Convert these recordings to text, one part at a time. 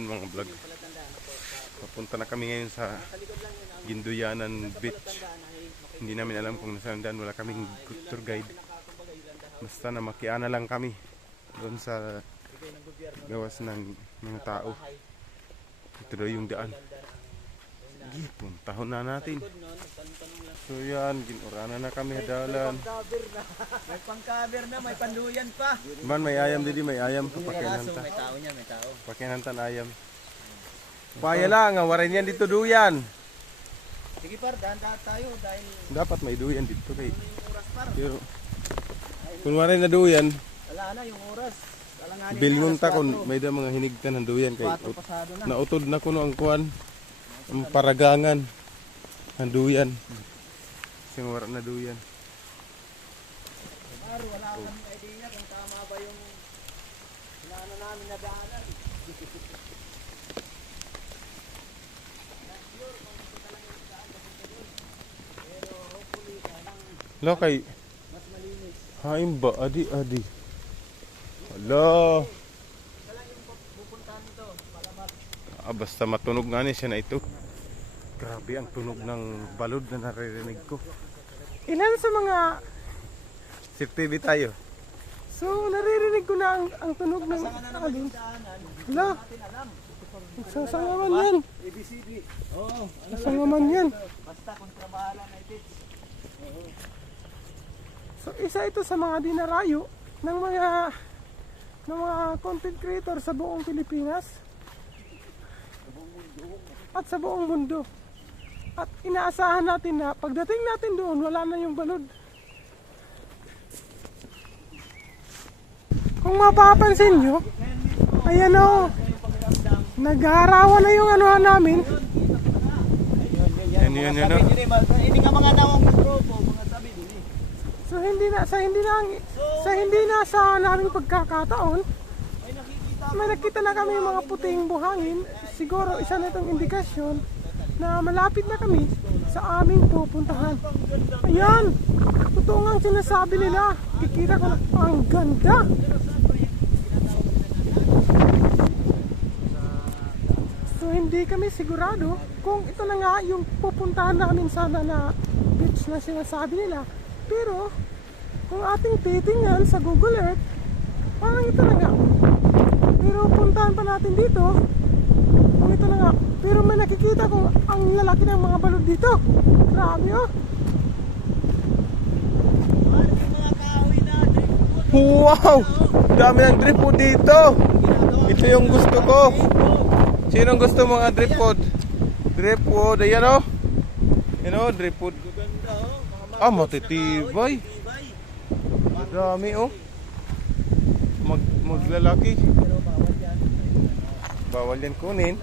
yun mga vlog. Papunta na kami ngayon sa Ginduyanan Beach. Hindi namin alam kung nasaan daan. Wala kaming tour guide. Basta na makiana lang kami doon sa gawas ng mga tao. Ito daw yung daan. Sige, puntahon na natin. So yan, ginurana na kami hadalan. May pang-cover na, may panduyan pa. Man, may ayam didi, may ayam. Kaso may tao niya, may tao. Pakinantan ayam. Paya lang, warin yan dito duyan. Sige par, dahan-dahan tayo dahil Dapat may duyan dito kay. yung oras par. Pero kung warin na duyan, Wala na yung oras. Alanganin bilngon na, ta kung may da mga hinigtan ng duyan kay 4 pasado na. nautod na kuno ang kuan, ang paragangan ng duyan. Kasi wala na duyan. Par, wala kaming idea kung tama ba yung inaano namin na daanan. Pero hopefully Lo kay mas malinis. haim ba adi. Hala. Ito lang yung pupuntahan nito, Palamar. Basta matunog nga ni siya na ito. Grabe ang tunog ng balod na naririnig ko. Ilan sa mga Sip TV tayo? So naririnig ko na ang tunog ng Saan na naman yung daanan? Hala, Natin alam. nagsasangaman yan. ABCD. Oo. Nagsasangaman yan. Basta kontrabahala na itit. So isa ito sa mga dinarayo ng mga content creator sa buong Pilipinas at sa buong mundo. At inaasahan natin na pagdating natin doon, wala na yung balod. Kung mapapansin nyo, ayan o, nagharawan na yung anuhan namin. Yan. Ini nga mga nawang grupo, mga sabi din eh. So hindi na sa naming pagkakataon, Ay nakikita may nakita na kami yung mga puting buhangin. Siguro isa na itong indikasyon na malapit na kami sa aming pupuntahan. Ayan, totoo nga ang sinasabi nila. Kikita ko na, ang ganda. So hindi kami sigurado kung ito na nga yung pupuntahan namin sana na beach na sinasabi nila. Pero kung ating titingnan sa Google Earth, parang ito na nga. Pero puntahan pa natin dito kung ito na nga. Pero may nakikita ko ang lalaki ng mga balod dito. Grabe oh. mga kahoy na drip. Wow! Dami ng drip food dito. Ito yung gusto ko. Sinong gusto mga drip food? Drip food, ayan o. Ayan o, drip food. Ganda oh. Mga Matitibay. tibay. Dami oh. Maglalaki. Pero bawal yan. Bawal yan kunin.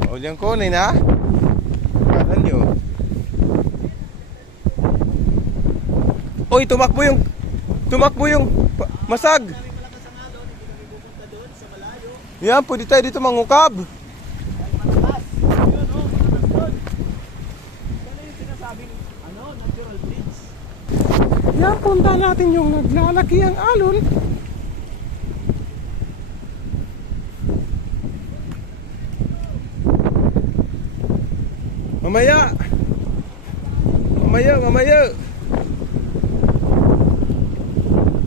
Bawal yan kunin ha. Kala nyo. Oy, tumakbo yung masag. Kami malakas ang alon, hindi kami pupunta doon sa malayo. Yan, pwede tayo dito mangukab. Dahil malakas. Yun oh, malakas doon. Ano yung sinasabing natural bridge? Yan, punta natin yung naglalaki ang alon. Mamaya.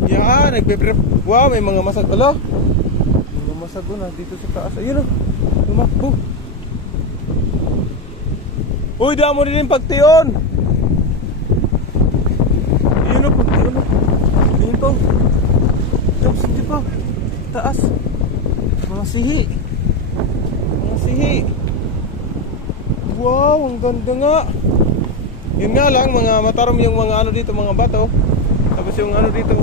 Yan, nagpe-prep. Wow, may mga masag. Alo? Mga masag na dito sa taas. Ayun o. Tumakbo. Uy, damo rin yung pagtiyon. Ayun o, pagtiyon o. Ayun po. Tapos hindi pa. Taas. Mga sihi. Wow, ang ganda nga. Yun nga lang, mga matarom yung mga ano dito, mga bato. Tapos yung ano dito,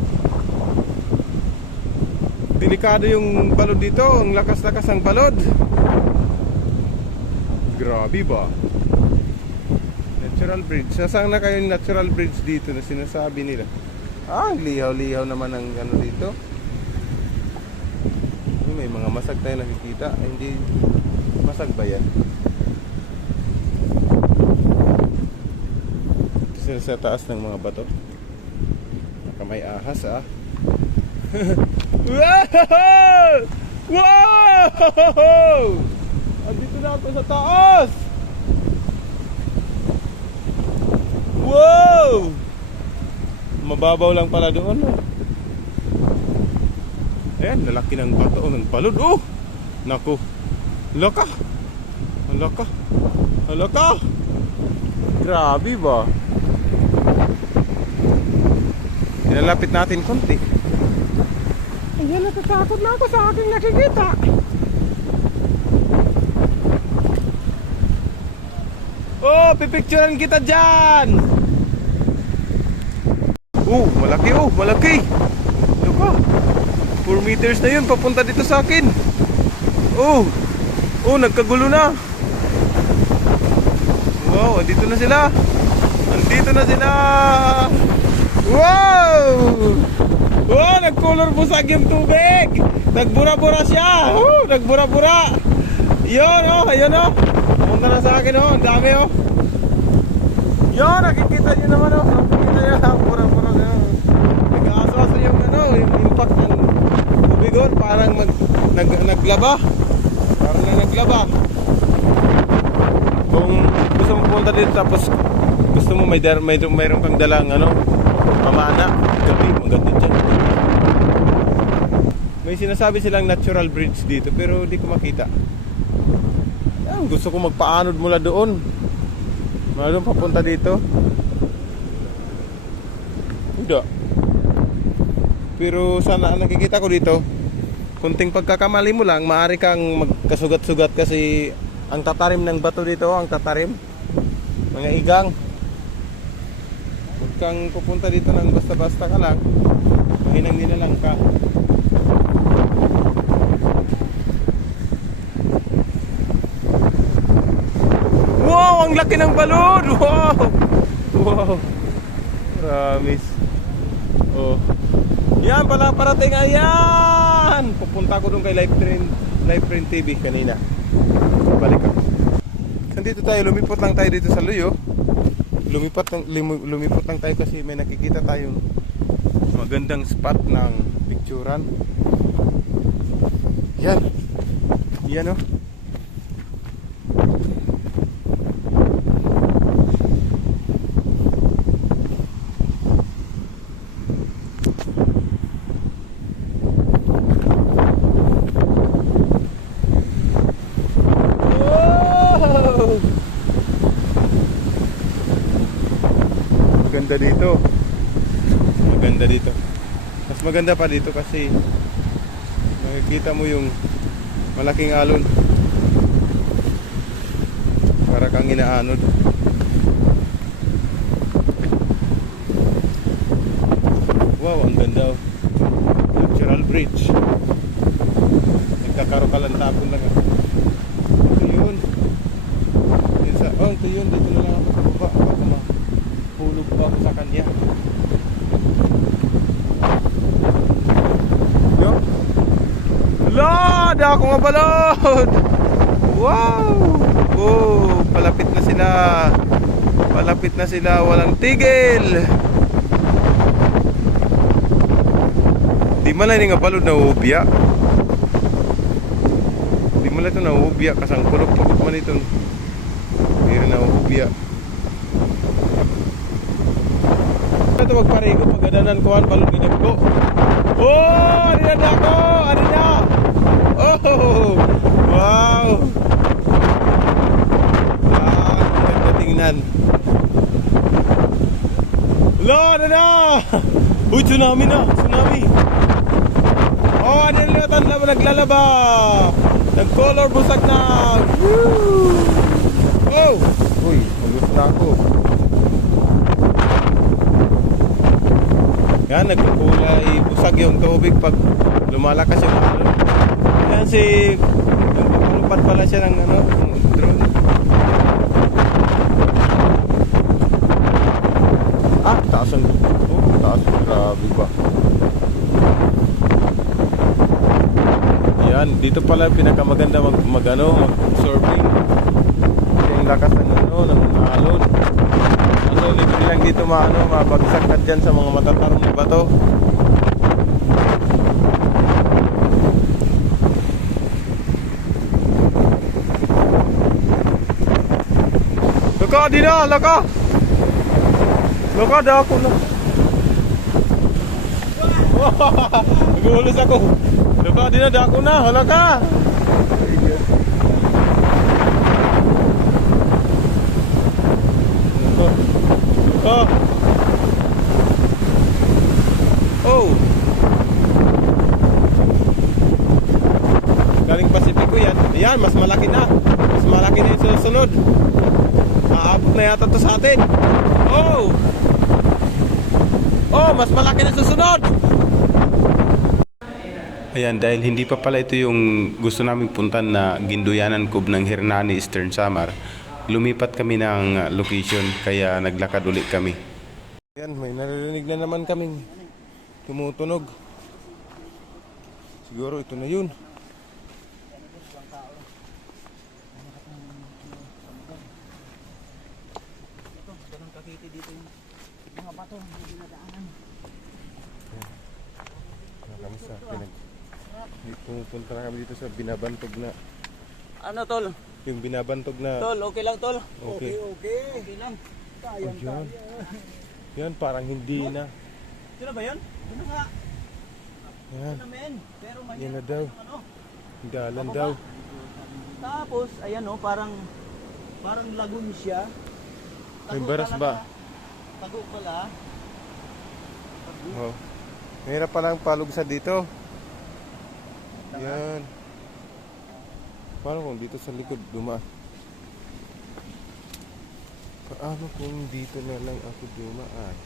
delikado yung balod dito. Ang lakas-lakas ang balod. Grabe ba? Natural bridge. Nasaan na kayo yung natural bridge dito na sinasabi nila? Ang lihaw-lihaw naman ang ano dito. May mga masag tayo nakikita. Ay, hindi masag ba yan? Sa taas ng mga bato. Baka may ahas ah. Wow! Wow! Andito na ako sa taas! Wow! Mababaw lang pala doon. Ayan, lalaki ng bato ng balod. Oh! Naku! Laka! Laka! Laka! Grabe ba? Nilalapit natin konti. Ayan, natatakot na ako sa aking nakikita. Oh, pipicturean kita dyan! Oh, malaki oh, malaki! Ano ka? 4 meters na yun, papunta dito sa akin. Oh, oh, nagkagulo na. Wow, andito na sila. Andito na sila. Wow! Wow, nag-color busag yung tubig. Nagbura-bura siya. Nagbura-bura. Yun oh, ayun oh. Punta na sa akin oh, ang dami oh. Yun, nakikita nyo naman oh. Nakikita nyo, pura-pura na oh. Nag-aaswas yung ano, yung impact ng tubig oh. Parang naglaba. Parang na naglaba. Kung gusto mo punta dito tapos gusto mo mayroon kang dalang ano, pamana, gabi, maganda dyan. May sinasabi silang natural bridge dito pero di ko makita. Gusto ko magpaanod mula doon. Mula doon papunta dito. Hindi. Pero sana ang nakikita ko dito, kunting pagkakamali mo lang, maaari kang magkasugat-sugat kasi ang tatarim ng bato dito, ang tatarim. Mga igang. Huwag kang pupunta dito ng basta-basta ka lang. Mahinang nilalang ka. Wow, ang laki ng balon! Wow! Wow! Promise. Oh. Yan pala parating, ayan! Pupunta ko dun kay Live Train TV kanina. Balik ako. Nandito tayo, lumipot lang tayo dito sa Luyo. Lumipot lang tayo kasi may nakikita tayong magandang spot ng picturean. Yan. Yan oh. Maganda dito. Mas maganda pa dito kasi makikita mo yung malaking alon. Para kang inaanod. Wow, ang ganda oh. Natural bridge. Nagkakarokalantapon lang ah. Ito yun. Ito yun. Dito na lang ako sa baba. Baka mahulog pa ako sa kanya. Yo. Hala! Di ako mabalod! Wow! Oh, palapit na sila. Palapit na sila. Walang tigil. Di man lang nga balod na ubya. Di man lang ito na ubya. Kasang kulog-pagod man ito. Hindi rin na ubya. Ito magparigo. Pagadanan ko ang balod gidap ko. Oh! Arina na ako! Arina! Oh! Wow! Ganda tingnan. Hello! Ano na? Uy! Tsunami na! Tsunami! Oh! Ano na? Naglalaba! Nag-color busag na! Woo! Oh! Uy! Magus na ako. Yan, nagkulay busag yung tubig pag lumalakas yung alon. Yan si nagpapalupad pala siya ng ano, ng drone. Ah, taas ang taas, grabe ba. Yan, dito pala pinakamaganda mag-surfing. Yung lakas ng ano, ng alon. Ano, libre lang dito mabagsak ka dyan sa mga matatarong na bato. Laka, di na, laka. Laka, dako na. Nagulos ako. Laka, di na, dako na, laka. Oh. Oh. Galing Pasipiko yan. Ayan, mas malaki na. Mas malaki na yung susunod. Aabot na yata to sa atin. Oh. Oh, mas malaki na susunod. Ayan, dahil hindi pa pala ito yung gusto naming puntan na Ginduyanan Cove ng Hernani, Eastern Samar, lumipat kami ng location kaya naglakad ulit kami. Ayan, may naririnig na naman kaming tumutunog. Siguro ito na yun. Ganun kakiti dito yung mga bato na dinadaanan. Kami sa pumupunta na kami dito sa binabantog na. Ano tol? Yung binabantog na. Tol, okay lang tol. Okay. Okay lang. Kayang Ayun. Yan, parang hindi na. Ito na ba yun? Ito na nga. Yan. Ito na men. Pero mahirap Yan na daw. yung ano. Dalan daw. Tapos, ayan o, parang lagoon siya. May baras ba? Tago pala. Oh. Mahirap palang palugsa dito. Yan. Paano kung dito sa likod dumaan? Paano kung dito na lang ako dumaan?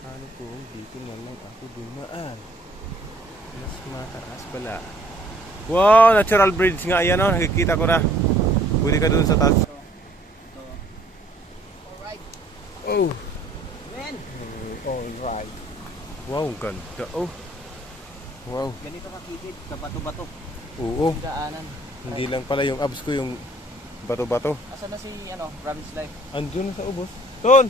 Paano kung dito na lang ako dumaan? Mas mataas pala. Wow, natural bridge nga yan oh. Nakikita ko na. Pwede ka dun sa taas. Alright. Oh. Men. Alright. Wow, ganda oh. Wow. Ganito kakitid. Sa bato-bato. Oo. Daanan. Hindi lang pala yung abs ko yung bato-bato. Asan na si Province Life? Andun sa ubos. Ton!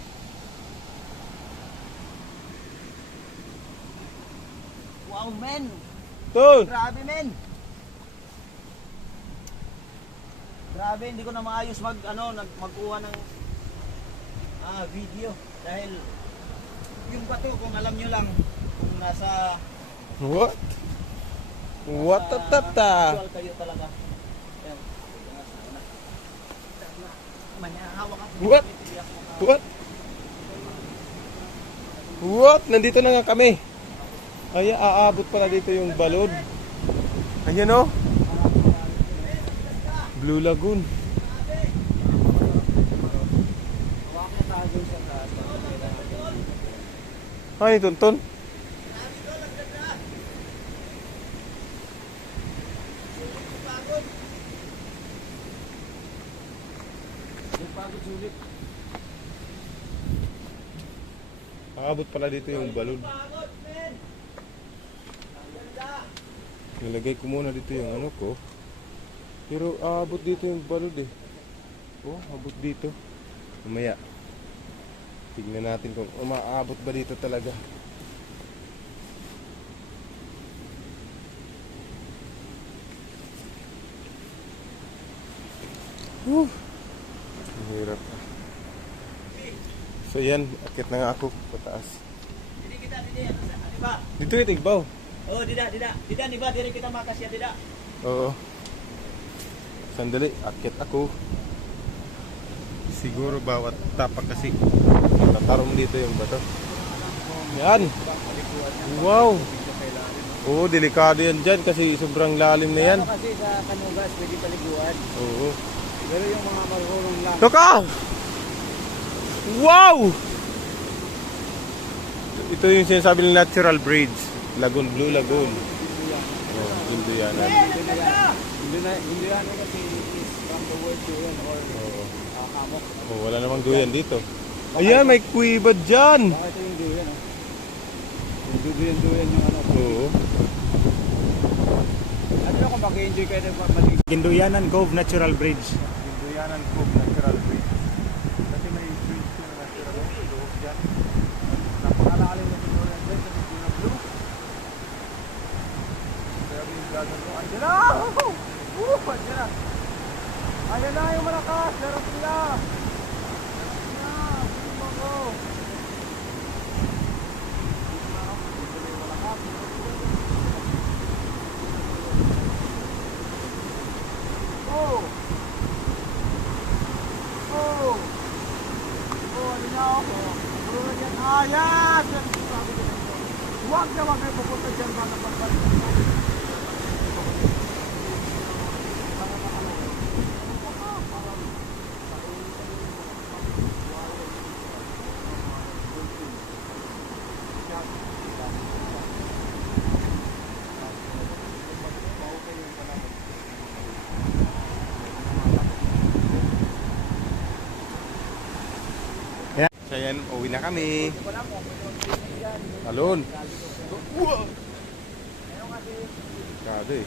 Wow men. Ton! Grabe men. Grabe, hindi ko na maayos magkuha ng video dahil yung bato kung alam nyo lang kung nasa What? What the tata? visual kayo talaga. Ayan. Manahawak ako. What? What? What? Nandito na nga kami. Ay, aabot pala dito yung balod. Ayan o. Blue Lagoon. Ay, tonton. Aabot pala dito yung balod. Nilagay ko muna dito yung ano ko. Pero aabot dito yung balod eh. Oh, abot dito. Mamaya. Tignan natin kung umaabot ba dito talaga. Mahirap. So yan, akit na nga ako pataas. Didi kita didi, di ba? Dito yung tigbaw. Oh, dida, di ba? Diri kita makasya, dida. Oo. Sandali, akit ako. Siguro bawat tapak kasi tatarong dito yung bato. Yan. Wow. Oo, delikado yan dyan kasi sobrang lalim na yan. Kasi sa Kanugas, pwede paliguan. Oo. Pero yung mga marunong lang. Toka! Wow! Ito yung sinasabi ng natural bridge. Lagoon, Blue Lagoon. Oh, Ginduyanan. Hindi yan kasi is from the word duyan or hamok. Oh, wala namang duyan dito. Ayan, may kuiba dyan. Baka ito yung duyan. Yung duyan yung ano. Oo. Ano na kung mag-enjoy kayo ng Ginduyanan Cove Natural Bridge. Ginduyanan Cove Natural Bridge. Kasi may bridge na natural bridge dyan. Napakalalim na Ginduyanan Bridge kasi yung blue. Pero yung gagawin ko, Andiyan na! Andiyan na! Ayan na yung malakas! Meron sila! Oh! Oh! Oh, ano na ako? Puro yan. Ah, yan! Huwag na huwag kayo pupunta dyan ba na pagbalik. So yan, uwi na kami. Talon. Wow! Grabe.